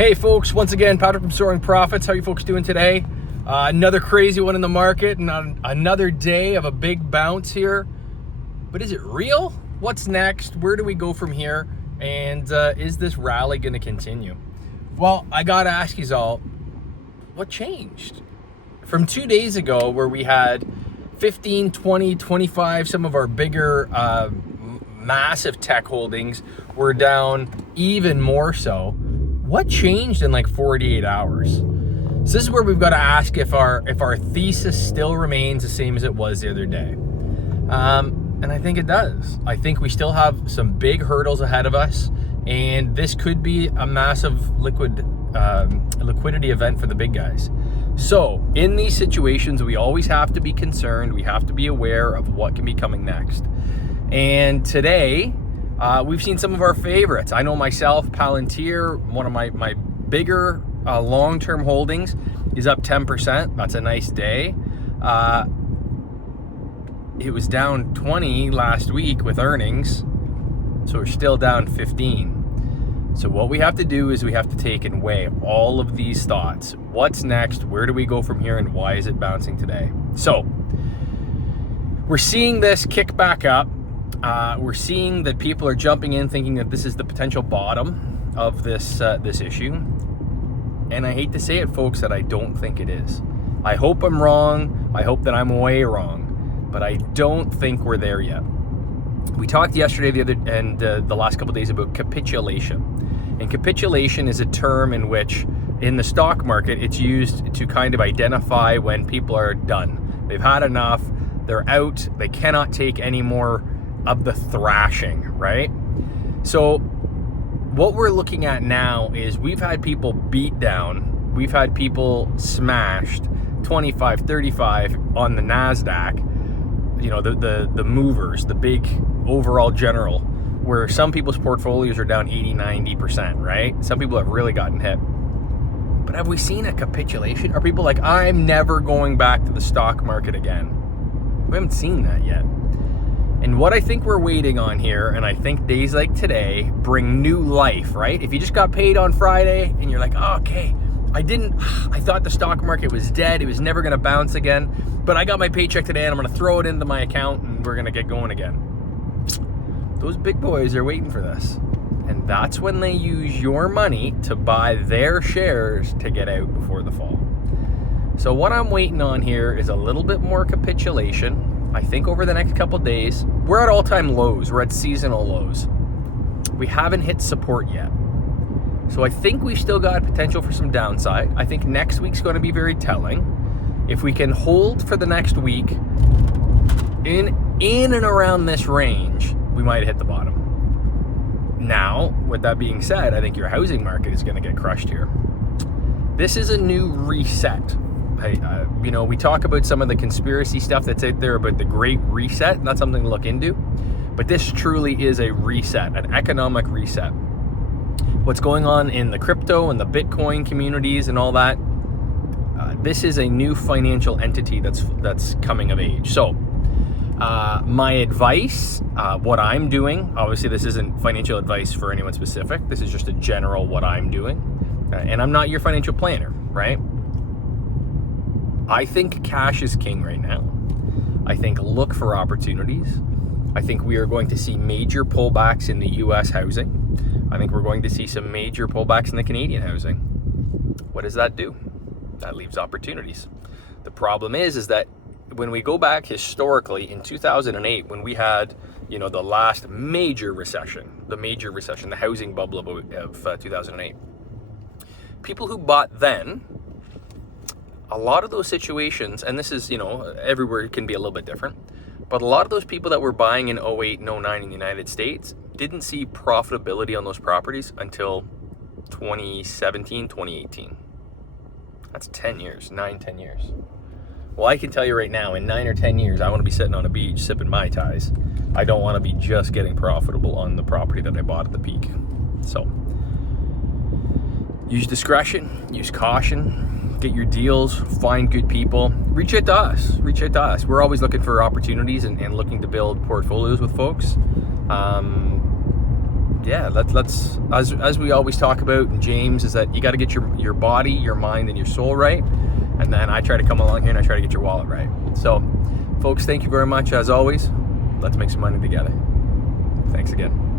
Hey folks, once again, Patrick from Soaring Profits. How you folks doing today? Another crazy one in the market, and another day of a big bounce here. But is it real? What's next? Where do we go from here? And is this rally going to continue? Well, I got to ask you all, what changed? From 2 days ago where we had 15, 20, 25, some of our bigger massive tech holdings were down even more so. What changed in like 48 hours? So this is where we've got to ask if our thesis still remains the same as it was the other day. And I think it does. I think we still have some big hurdles ahead of us, and this could be a massive liquidity event for the big guys. So in these situations, we always have to be concerned. We have to be aware of what can be coming next. And today, we've seen some of our favorites. I know myself, Palantir, one of my bigger long-term holdings, is up 10%. That's a nice day. It was down 20 last week with earnings, so we're still down 15. So what we have to do is we have to take and weigh all of these thoughts. What's next? Where do we go from here? And why is it bouncing today? So we're seeing this kick back up. We're seeing that people are jumping in thinking that this is the potential bottom of this issue. And I hate to say it, folks, that I don't think it is. I hope I'm wrong. I hope that I'm way wrong. But I don't think we're there yet. We talked yesterday, the last couple of days about capitulation. And capitulation is a term in which, in the stock market, it's used to kind of identify when people are done. They've had enough. They're out. They cannot take any more of the thrashing, right? So what we're looking at now is we've had people beat down. We've had people smashed 25, 35 on the NASDAQ. You know, the movers, the big overall general, where some people's portfolios are down 80, 90%, right? Some people have really gotten hit. But have we seen a capitulation? Are people like, I'm never going back to the stock market again? We haven't seen that yet. And what I think we're waiting on here, and I think days like today bring new life, right? If you just got paid on Friday and you're like, oh, okay, I thought the stock market was dead. It was never going to bounce again. But I got my paycheck today and I'm going to throw it into my account and we're going to get going again. Those big boys are waiting for this. And that's when they use your money to buy their shares to get out before the fall. So what I'm waiting on here is a little bit more capitulation. I think over the next couple days, we're at all-time lows. We're at seasonal lows. We haven't hit support yet. So I think we've still got potential for some downside. I think next week's going to be very telling. If we can hold for the next week in and around this range, we might hit the bottom. Now, with that being said, I think your housing market is going to get crushed here. This is a new reset. We talk about some of the conspiracy stuff that's out there about the Great Reset. That's something to look into. But this truly is a reset, an economic reset. What's going on in the crypto and the Bitcoin communities and all that, this is a new financial entity that's coming of age. So my advice, what I'm doing, obviously this isn't financial advice for anyone specific. This is just a general what I'm doing. And I'm not your financial planner, right? I think cash is king right now. I think look for opportunities. I think we are going to see major pullbacks in the US housing. I think we're going to see some major pullbacks in the Canadian housing. What does that do? That leaves opportunities. The problem is that when we go back historically in 2008, when we had, the last major recession, the housing bubble of 2008, people who bought then, a lot of those situations, and this is, everywhere it can be a little bit different, but a lot of those people that were buying in 08 and 09 in the United States didn't see profitability on those properties until 2017, 2018. That's 10 years, 10 years. Well, I can tell you right now, in 9 or 10 years, I want to be sitting on a beach sipping Mai Tais. I don't want to be just getting profitable on the property that I bought at the peak. So, use discretion, use caution, get your deals, find good people, reach out to us. We're always looking for opportunities and looking to build portfolios with folks. yeah, let's as we always talk about, and James, is that you got to get your body, your mind, and your soul right. And then I try to come along here and I try to get your wallet right. So, folks, thank you very much as always. Let's make some money together. Thanks again.